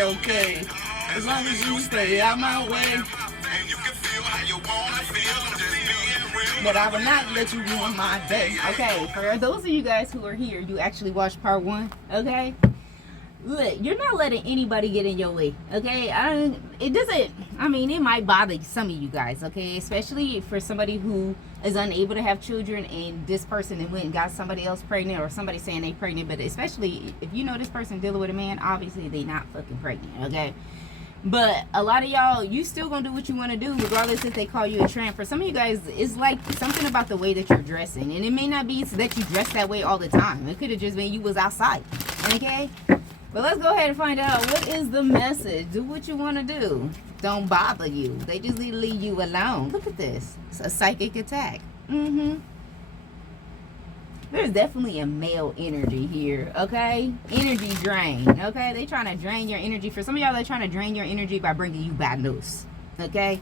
be okay. As long as you stay out my way. But I will not let you ruin my day. Okay, for those of you guys who are here, you actually watched part 1, okay? Look, you're not letting anybody get in your way, okay? It might bother some of you guys, okay? Especially for somebody who is unable to have children and this person that went and got somebody else pregnant, or somebody saying they pregnant, but especially if you know this person dealing with a man, obviously they not fucking pregnant, okay? But a lot of y'all, you still gonna do what you want to do regardless if they call you a tramp. For some of you guys, it's like something about the way that you're dressing, and it may not be that you dress that way all the time. It could have just been you was outside, okay? But let's go ahead and find out what is the message. Do what you want to do. Don't bother you. They just need to leave you alone. Look at this. It's a psychic attack. There's definitely a male energy here, okay? Energy drain, okay? They trying to drain your energy. For some of y'all, they're trying to drain your energy by bringing you bad news, okay?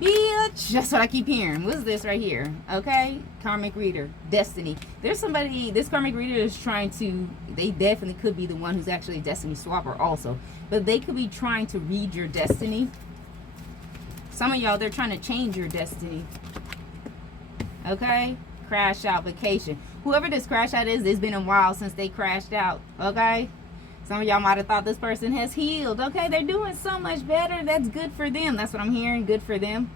Bitch, that's what I keep hearing. What's this right here? Okay, karmic reader, destiny. There's somebody, this karmic reader is trying to, they definitely could be the one who's actually a destiny swapper also, but they could be trying to read your destiny. Some of y'all, they're trying to change your destiny, okay? Crash out vacation. Whoever this crash out is, it's been a while since they crashed out, okay? Some of y'all might have thought this person has healed. Okay, they're doing so much better. That's good for them. That's what I'm hearing. Good for them.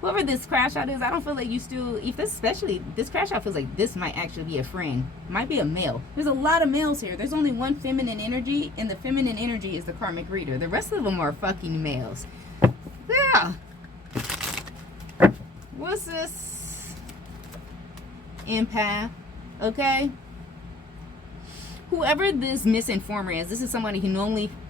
Whoever this crash out is, I don't feel like you still, if this, especially this crash out feels like this might actually be a friend. Might be a male. There's a lot of males here. There's only one feminine energy, and the feminine energy is the karmic reader. The rest of them are fucking males. Yeah. What's this? Empath. Okay. Whoever this misinformer is, this is somebody who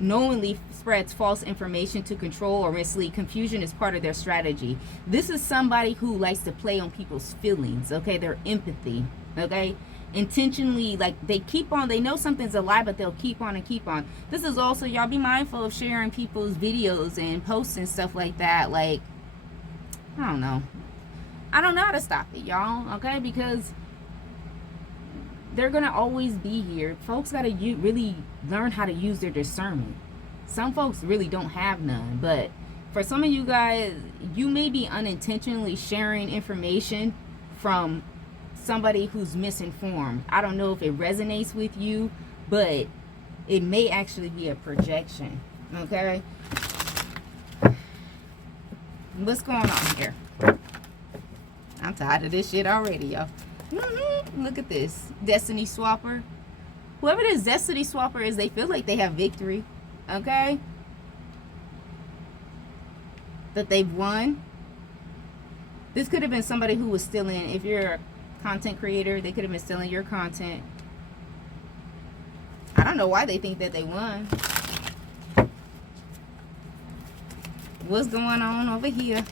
knowingly spreads false information to control or mislead. Confusion is part of their strategy. This is somebody who likes to play on people's feelings, okay? Their empathy, okay? Intentionally, like they know something's a lie, but they'll keep on and keep on. This is also, y'all be mindful of sharing people's videos and posts and stuff like that. Like, I don't know how to stop it, y'all, okay? Because they're gonna always be here. Folks gotta really learn how to use their discernment. Some folks really don't have none, but for some of you guys, you may be unintentionally sharing information from somebody who's misinformed. I don't know if it resonates with you, but it may actually be a projection, okay? What's going on here? I'm tired of this shit already, y'all. Look at this. Destiny swapper. Whoever this destiny swapper is, they feel like they have victory. Okay? That they've won. This could have been somebody who was stealing. If you're a content creator, they could have been stealing your content. I don't know why they think that they won. What's going on over here?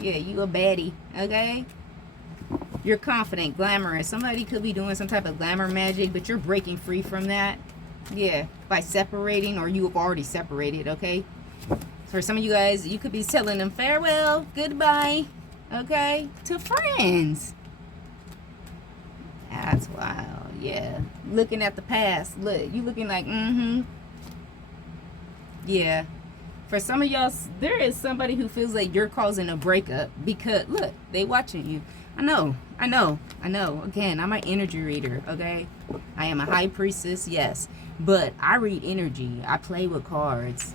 Yeah, you a baddie. Okay? You're confident, glamorous. Somebody could be doing some type of glamour magic, but you're breaking free from that. Yeah, by separating, or you have already separated, okay? For some of you guys, you could be telling them farewell, goodbye, okay? To friends. That's wild, yeah. Looking at the past. Look, you looking like, Yeah. For some of y'all, there is somebody who feels like you're causing a breakup because, look, they watching you. I know. Again, I'm an energy reader, okay? I am a high priestess, yes. But I read energy. I play with cards.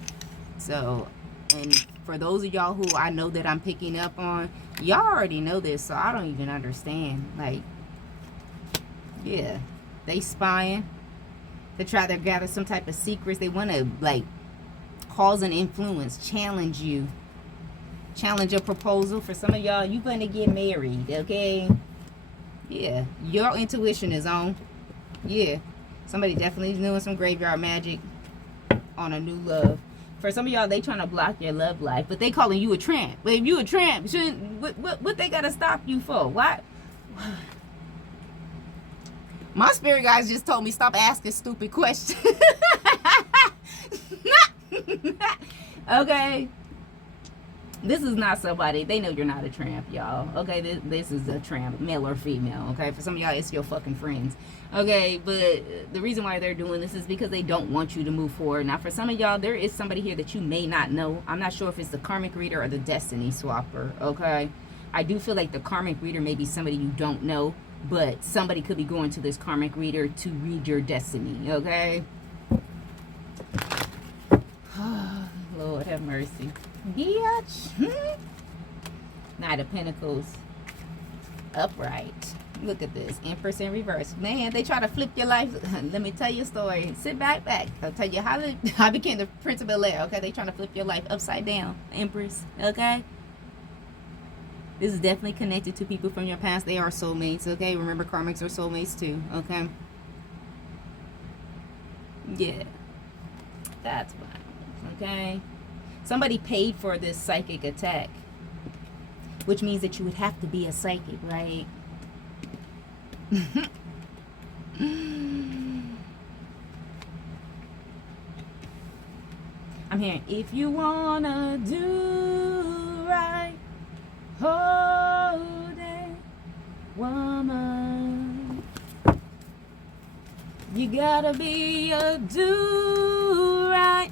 So, and for those of y'all who I know that I'm picking up on, y'all already know this, so I don't even understand. Like, yeah. They spying. They try to gather some type of secrets. They want to, like, cause an influence, challenge you. Challenge a proposal. For some of y'all, you going to get married, okay? Yeah, your intuition is on. Yeah, somebody definitely is doing some graveyard magic on a new love. For some of y'all, they trying to block your love life, but they calling you a tramp. But if you a tramp, shouldn't what they gotta stop you for? What? My spirit guys just told me stop asking stupid questions. Okay. This is not somebody, they know you're not a tramp, y'all. Okay, this is a tramp, male or female. Okay, for some of y'all, it's your fucking friends. Okay, but the reason why they're doing this is because they don't want you to move forward. Now, for some of y'all, there is somebody here that you may not know. I'm not sure if it's the karmic reader or the destiny swapper. Okay, I do feel like the karmic reader may be somebody you don't know, but somebody could be going to this karmic reader to read your destiny. Okay. Lord have mercy. Bitch. Knight of Pentacles upright. Look at this. Empress in reverse. Man, they try to flip your life. Let me tell you a story. Sit back. I'll tell you how I became the Prince of Bel-Air. Okay, they trying to flip your life upside down. Empress. Okay. This is definitely connected to people from your past. They are soulmates. Okay, remember karmics are soulmates too. Okay. Yeah. That's fine. Okay. Somebody paid for this psychic attack, which means that you would have to be a psychic, right? I'm hearing, if you wanna do right, hold it, woman. You gotta be a do right.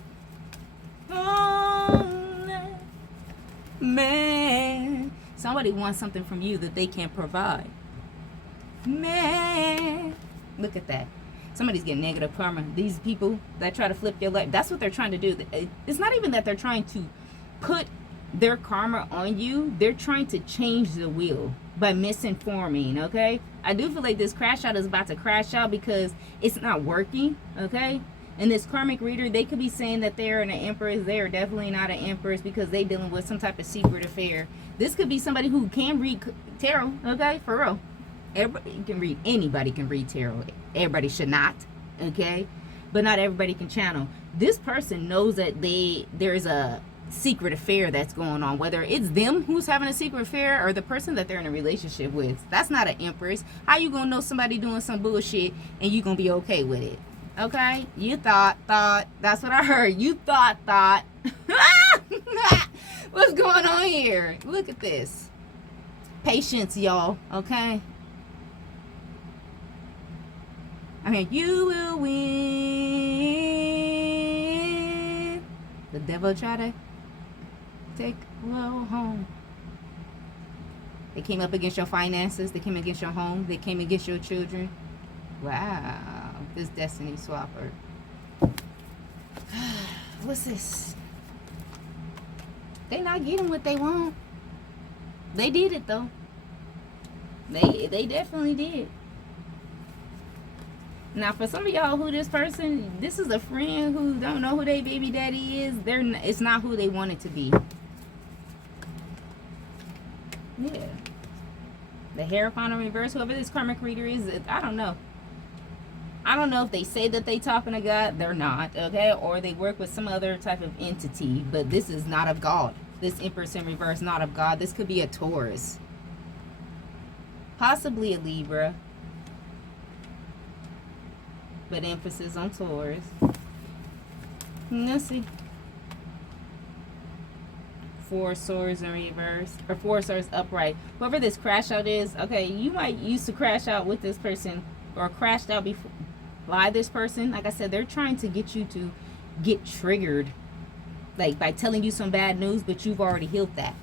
Man, somebody wants something from you that they can't provide. Man, look at that. Somebody's getting negative karma. These people that try to flip your life, that's what they're trying to do. It's not even that they're trying to put their karma on you. They're trying to change the wheel by misinforming, okay? I do feel like this crash out is about to crash out because it's not working, okay? And this karmic reader, they could be saying that they're an empress. They are definitely not an empress because they dealing with some type of secret affair. This could be somebody who can read tarot, okay? For real. Everybody can read. Anybody can read tarot. Everybody should not, okay? But not everybody can channel. This person knows that there's a secret affair that's going on. Whether it's them who's having a secret affair or the person that they're in a relationship with. That's not an empress. How you gonna know somebody doing some bullshit and you gonna be okay with it? Okay, you thought, that's what I heard. You thought. What's going on here? Look at this. Patience, y'all, okay? I mean, you will win. The devil try to take well home. They came up against your finances. They came against your home. They came against your children. Wow. This destiny swapper. What's this? They not getting what they want. They did it though. They definitely did. Now for some of y'all who this is a friend who don't know who their baby daddy is. It's not who they want it to be. Yeah. The Hierophant in reverse, whoever this karmic reader is, I don't know. I don't know if they say that they talking to God. They're not, okay? Or they work with some other type of entity. But this is not of God. This Empress in reverse, not of God. This could be a Taurus. Possibly a Libra. But emphasis on Taurus. Let's see. 4 swords in reverse. Or 4 swords upright. Whoever this crash out is, okay, you might used to crash out with this person. Or crashed out before by this person. Like I said, they're trying to get you to get triggered, like by telling you some bad news, but you've already healed that.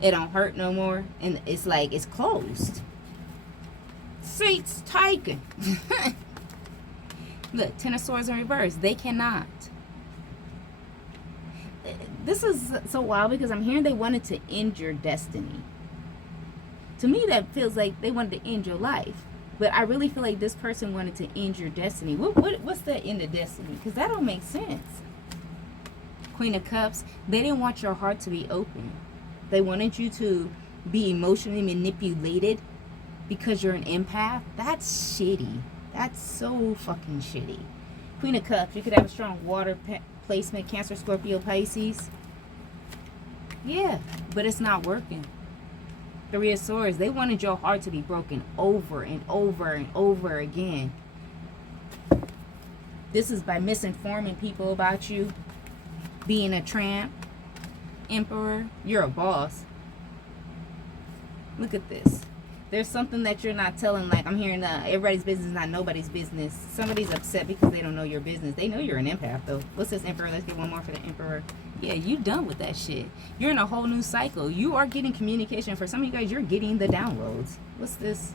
It don't hurt no more, and it's like it's closed. Seats taken. Look, 10 of swords in reverse. They cannot. This is so wild because I'm hearing they wanted to end your destiny. To me, that feels like they wanted to end your life. But I really feel like this person wanted to end your destiny. What's the end of destiny? Because that don't make sense. Queen of Cups. They didn't want your heart to be open. They wanted you to be emotionally manipulated because you're an empath. That's shitty. That's so fucking shitty. Queen of Cups. You could have a strong water placement. Cancer, Scorpio, Pisces. Yeah, but it's not working. 3 of Swords. They wanted your heart to be broken over and over and over again. This is by misinforming people about you being a tramp, Emperor. You're a boss. Look at this. There's something that you're not telling. Like, I'm hearing everybody's business is not nobody's business. Somebody's upset because they don't know your business. They know you're an empath, though. What's this, Emperor? Let's get one more for the Emperor. Yeah, you done with that shit. You're in a whole new cycle. You are getting communication. For some of you guys, you're getting the downloads. What's this?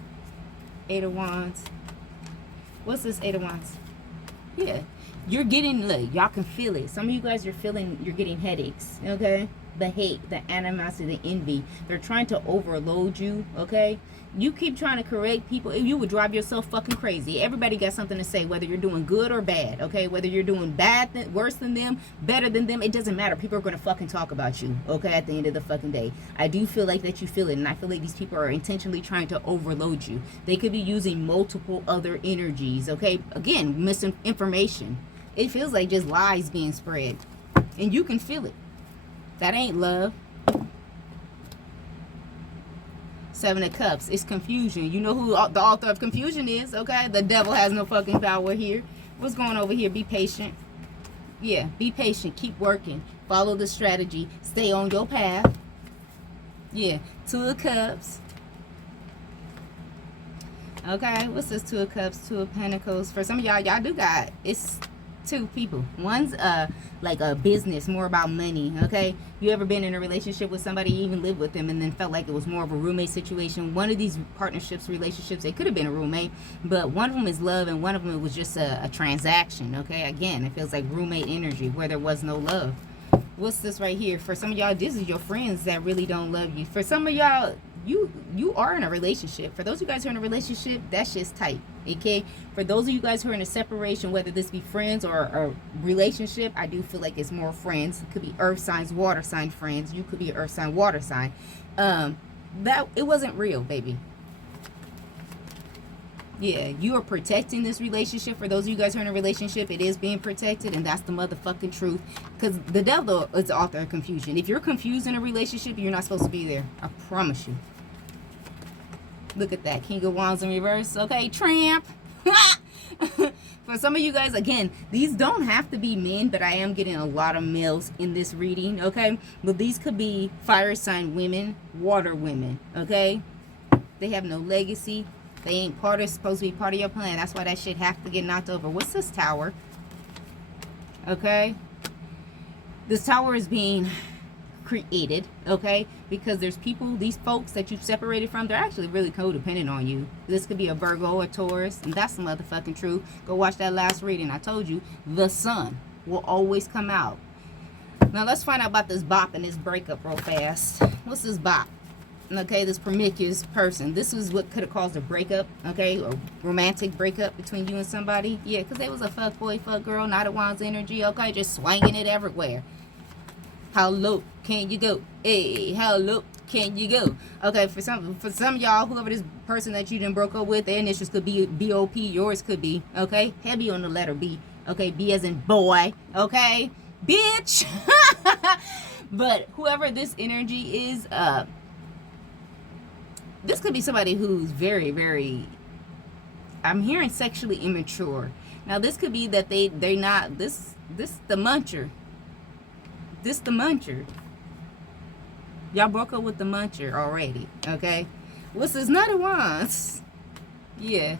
Eight of Wands. What's this, Eight of Wands? Yeah. You're getting, look, y'all can feel it. Some of you guys are feeling, you're getting headaches, okay? The hate, the animosity, the envy. They're trying to overload you, okay? You keep trying to correct people. You would drive yourself fucking crazy. Everybody got something to say, whether you're doing good or bad, okay? Whether you're doing bad, worse than them, better than them, it doesn't matter. People are going to fucking talk about you, okay, at the end of the fucking day. I do feel like that you feel it, and I feel like these people are intentionally trying to overload you. They could be using multiple other energies, okay? Again, misinformation. It feels like just lies being spread, and you can feel it. That ain't love. Seven of Cups. It's confusion. You know who the author of confusion is, okay? The devil has no fucking power here. What's going over here? Be patient. Yeah, be patient. Keep working. Follow the strategy. Stay on your path. Yeah, Two of Cups. Okay, what's this Two of Cups? Two of Pentacles. For some of y'all do got, it's two people. One's like a business, more about money, okay? You ever been in a relationship with somebody, you even lived with them, and then felt like it was more of a roommate situation? One of these partnerships, relationships, it could have been a roommate, but one of them is love, and one of them it was just a transaction, okay? Again, it feels like roommate energy where there was no love. What's this right here? For some of y'all, this is your friends that really don't love you. For some of y'all, you are in a relationship. For those of you guys who are in a relationship, that shit's tight, okay? For those of you guys who are in a separation, whether this be friends or a relationship, I do feel like it's more friends. It could be earth signs, water sign friends. You could be an earth sign, water sign. That it wasn't real, baby. Yeah, you are protecting this relationship. For those of you guys who are in a relationship, it is being protected, and that's the motherfucking truth. Because the devil is the author of confusion. If you're confused in a relationship, you're not supposed to be there. I promise you. Look at that. King of Wands in reverse. Okay, tramp. For some of you guys, again, these don't have to be men, but I am getting a lot of males in this reading, okay? But these could be fire sign women, water women, okay? They have no legacy. They ain't supposed to be part of your plan. That's why that shit have to get knocked over. What's this tower? Okay? This tower is being created, okay? Because there's people, these folks that you've separated from, they're actually really codependent on you. This could be a Virgo or Taurus, and that's the motherfucking truth. Go watch that last reading. I told you, the sun will always come out. Now let's find out about this bop and this breakup real fast. What's this bop? Okay, this promiscuous person. This is what could have caused a breakup, okay? A romantic breakup between you and somebody. Yeah, because they was a fuck boy, fuck girl, not a Wands energy, okay? Just swinging it everywhere. How low can you go? Hey, how low can you go? Okay, for some of y'all, whoever this person that you done broke up with, their initials could be B-O-P, yours could be, okay? Heavy on the letter B, okay? B as in boy, okay? Bitch! But whoever this energy is, this could be somebody who's very, very, I'm hearing sexually immature. Now, this could be that they're not, this the muncher. This the muncher. Y'all broke up with the muncher already, okay? What's this? Knight of Wands. Yeah.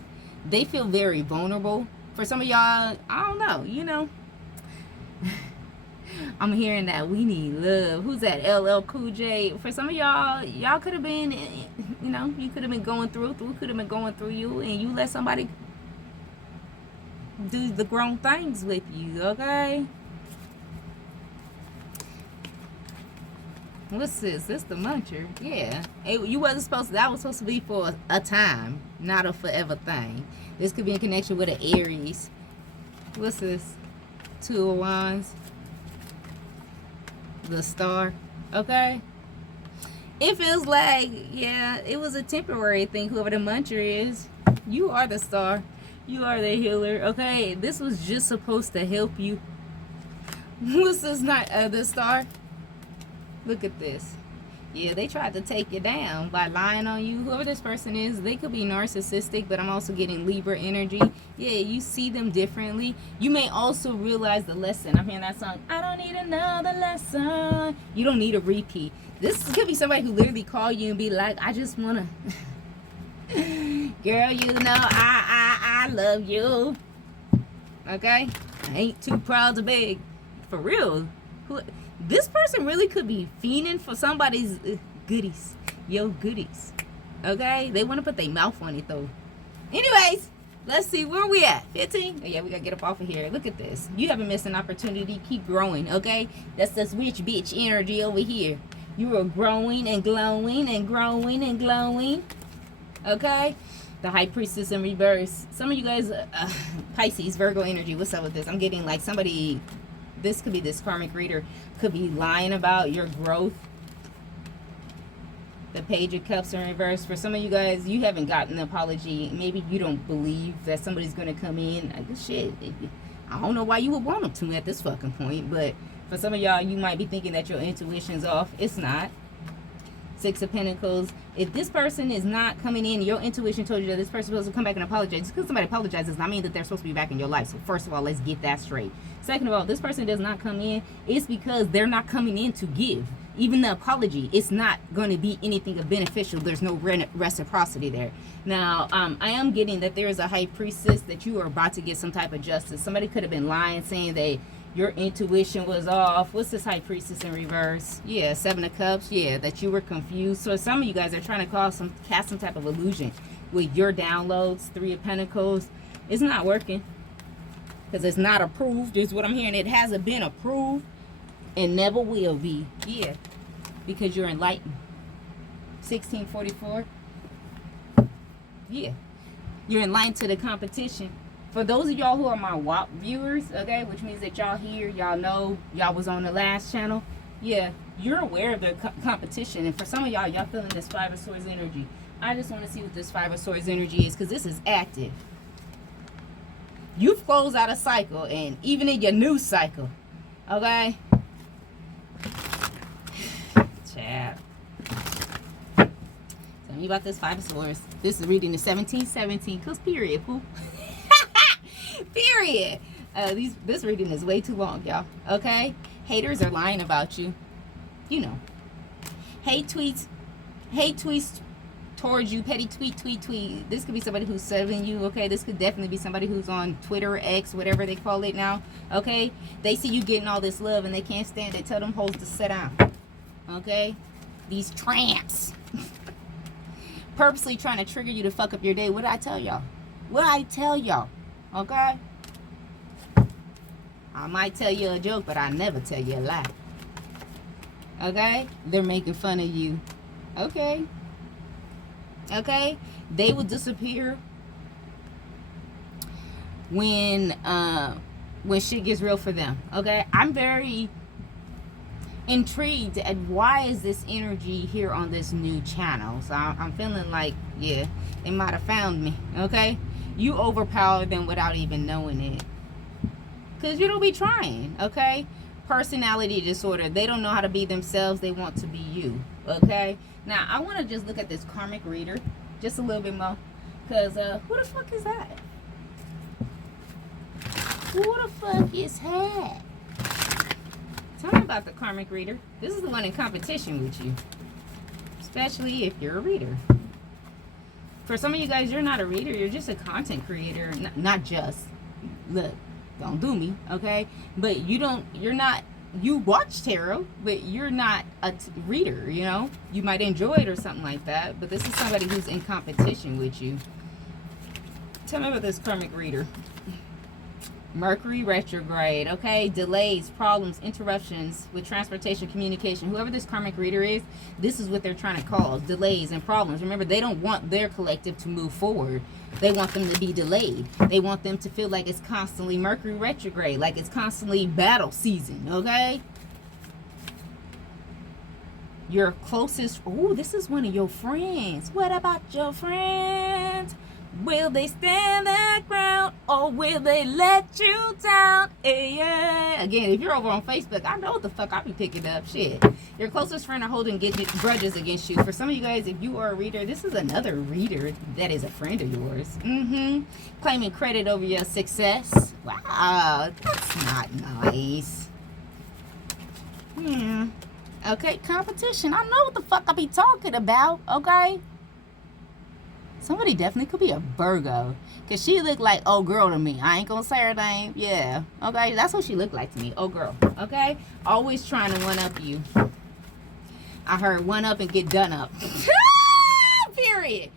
They feel very vulnerable. For some of y'all, I don't know, you know. I'm hearing that we need love. Who's that? LL Cool J. For some of y'all could have been, you know, you could have been going through could have been going through you, and you let somebody do the grown things with you, okay? What's this? This the muncher. Yeah. You wasn't supposed to, that was supposed to be for a time, not a forever thing. This could be in connection with an Aries. What's this? Two of Wands. The Star. Okay? It feels like, yeah, it was a temporary thing, whoever the muncher is. You are the star. You are the healer, okay? This was just supposed to help you. What's this? Not the Star? Look at this. Yeah, they tried to take you down by lying on you. Whoever this person is, they could be narcissistic, but I'm also getting Libra energy. Yeah, you see them differently. You may also realize the lesson. I'm hearing that song, I don't need another lesson. You don't need a repeat. This could be somebody who literally call you and be like, I just want to, girl, you know, I love you. Okay? I ain't too proud to beg. For real. This person really could be fiending for somebody's goodies. Yo, goodies. Okay? They want to put their mouth on it, though. Anyways, let's see. Where we at? 15? Oh, yeah, we got to get up off of here. Look at this. You haven't missed an opportunity. Keep growing, okay? That's this witch bitch energy over here. You are growing and glowing and growing and glowing. Okay? The High Priestess in reverse. Some of you guys, Pisces, Virgo energy. What's up with this? I'm getting like somebody, this could be this karmic reader, could be lying about your growth. The Page of Cups in reverse. For some of you guys, you haven't gotten an apology. Maybe you don't believe that somebody's going to come in. Like, shit, I don't know why you would want them to at this fucking point. But for some of y'all, you might be thinking that your intuition's off. It's not. Six of Pentacles. If this person is not coming in, your intuition told you that this person is supposed to come back and apologize. Just because somebody apologizes does not mean that they're supposed to be back in your life. So first of all, let's get that straight. Second of all, this person does not come in, it's because they're not coming in to give. Even the apology, it's not going to be anything of beneficial. There's no reciprocity there. Now, I am getting that there is a High Priestess that you are about to get some type of justice. Somebody could have been lying, saying that your intuition was off. What's this High Priestess in reverse? Yeah, Seven of Cups. Yeah, that you were confused. So some of you guys are trying to cast some type of illusion with your downloads. Three of Pentacles. It's not working because it's not approved is what I'm hearing. It hasn't been approved and never will be. Yeah, because you're enlightened. 1644. Yeah, you're enlightened to the competition. For those of y'all who are my WWAP viewers, okay, which means that y'all here, y'all know, y'all was on the last channel. Yeah, you're aware of the competition. And for some of y'all, y'all feeling this Five of Swords energy. I just want to see what this Five of Swords energy is, because this is active. You've closed out a cycle, and even in your new cycle, okay? Chat. Tell me about this Five of Swords. This is reading the 1717, because period, poop. Period. This reading is way too long, y'all. Okay? Haters are lying about you. You know. Hate tweets towards you. Petty tweet. This could be somebody who's serving you. Okay? This could definitely be somebody who's on Twitter, X, whatever they call it now. Okay? They see you getting all this love and they can't stand it. Tell them hoes to sit down. Okay? These tramps. Purposely trying to trigger you to fuck up your day. What did I tell y'all? What did I tell y'all? Okay? I might tell you a joke, but I never tell you a lie. Okay? They're making fun of you. Okay? Okay? They will disappear when shit gets real for them. Okay? I'm very intrigued at why is this energy here on this new channel. So I'm feeling like, yeah, they might have found me. Okay? You overpower them without even knowing it. Because you don't be trying, okay? Personality disorder. They don't know how to be themselves. They want to be you, okay? Now, I want to just look at this karmic reader just a little bit more. Because, who the fuck is that? Who the fuck is that? Tell me about the karmic reader. This is the one in competition with you. Especially if you're a reader. For some of you guys, you're not a reader. You're just a content creator. Not just. Look, don't do me, okay? But you're not, you watch tarot, but you're not a reader, you know? You might enjoy it or something like that, but this is somebody who's in competition with you. Tell me about this karmic reader. Mercury retrograde, okay? Delays, problems, interruptions with transportation, communication. Whoever this karmic reader is, this is what they're trying to cause. Delays and problems. Remember, they don't want their collective to move forward. They want them to be delayed. They want them to feel like it's constantly Mercury retrograde, like it's constantly battle season, okay? Your closest, oh, this is one of your friends. What about your friends? Will they stand their ground or will they let you down? Yeah. Again, if you're over on Facebook, I know what the fuck I be picking up. Shit. Your closest friend are holding grudges against you. For some of you guys, if you are a reader, this is another reader that is a friend of yours. Claiming credit over your success. Wow, that's not nice. Okay, competition. I know what the fuck I be talking about, okay? Somebody definitely could be a Virgo. Because she looked like old girl to me. I ain't going to say her name. Yeah. Okay. That's what she looked like to me. Old girl. Okay. Always trying to one up you. I heard one up and get done up. Period.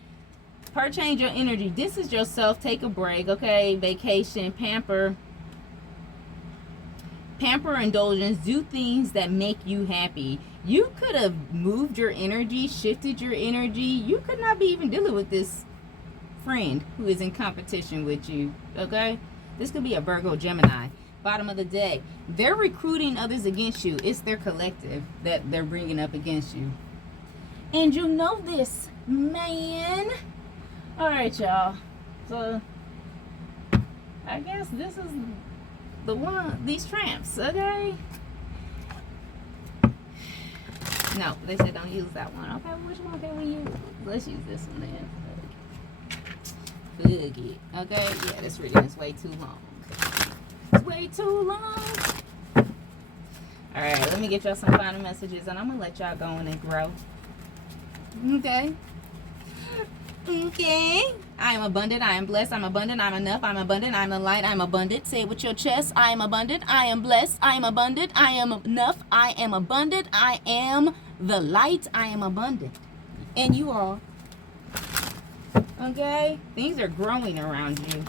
Change your energy. This is yourself. Take a break. Okay. Vacation. Pamper. Indulgence. Do things that make you happy. You could have moved your energy, shifted your energy. You could not be even dealing with this friend who is in competition with you, okay? This could be a Virgo, Gemini. Bottom of the deck. They're recruiting others against you. It's their collective that they're bringing up against you. And you know this, man. All right, y'all. So, I guess this is the one, these tramps, okay? No, they said don't use that one. Okay, which one can we use? Let's use this one then. Boogie. Okay, yeah, this reading is way too long. It's way too long. Alright, let me get y'all some final messages and I'm going to let y'all go on and grow. Okay. Okay. I am abundant. I am blessed. I'm abundant. I'm enough. I'm abundant. I'm the light. I'm abundant. Say it with your chest. I am abundant. I am blessed. I am abundant. I am enough. I am abundant. I am the light. I am abundant. And you are. Okay? Things are growing around you.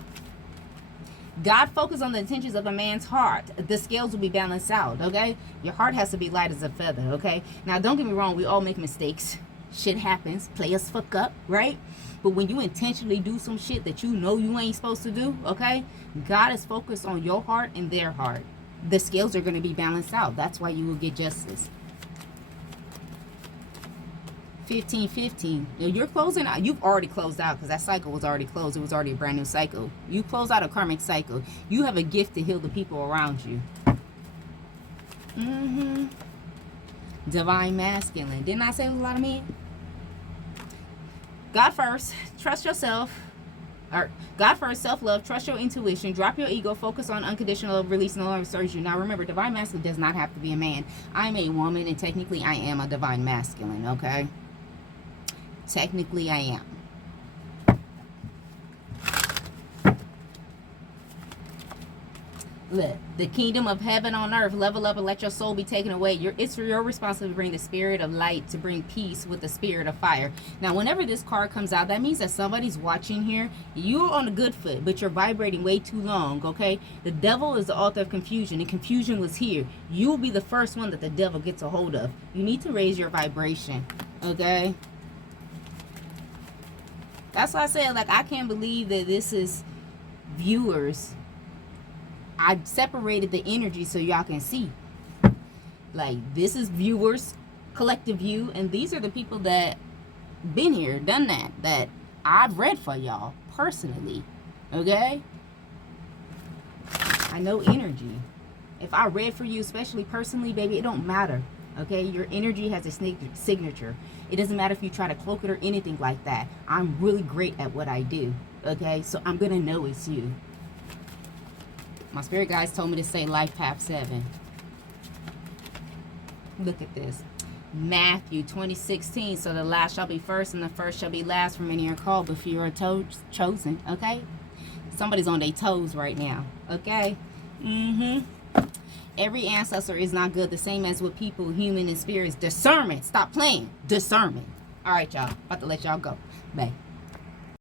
God focus on the intentions of a man's heart. The scales will be balanced out. Okay? Your heart has to be light as a feather. Okay? Now, don't get me wrong. We all make mistakes. Shit happens. Players fuck up. Right? But when you intentionally do some shit that you know you ain't supposed to do, okay? God is focused on your heart and their heart. The scales are going to be balanced out. That's why you will get justice. 15-15. You're closing out. You've already closed out because that cycle was already closed. It was already a brand new cycle. You close out a karmic cycle. You have a gift to heal the people around you. Divine masculine. Didn't I say it was a lot of men? God first, trust yourself. Or God first, self-love, trust your intuition, drop your ego, focus on unconditional love, release no longer serves you. Now remember, divine masculine does not have to be a man. I'm a woman and technically I am a divine masculine, okay? Technically I am. Look, the kingdom of heaven on earth, level up and let your soul be taken away. It's your responsibility to bring the spirit of light, to bring peace with the spirit of fire. Now, whenever this card comes out, that means that somebody's watching here. You're on a good foot, but you're vibrating way too long, okay? The devil is the author of confusion, and confusion was here. You'll be the first one that the devil gets a hold of. You need to raise your vibration, okay? That's why I said, like, I can't believe that this is viewers. I separated the energy so y'all can see. Like, this is viewers, collective view, and these are the people that been here, done that I've read for y'all personally. Okay? I know energy. If I read for you, especially personally, baby, it don't matter. Okay? Your energy has a signature. It doesn't matter if you try to cloak it or anything like that. I'm really great at what I do. Okay? So I'm gonna know it's you. My spirit guides told me to say Life Path 7. Look at this. Matthew 20:16. So the last shall be first and the first shall be last. For many are called, but few are chosen. Okay? Somebody's on their toes right now. Okay? Every ancestor is not good. The same as with people, human and spirits. Discernment. Stop playing. Discernment. All right, y'all. About to let y'all go. Bye.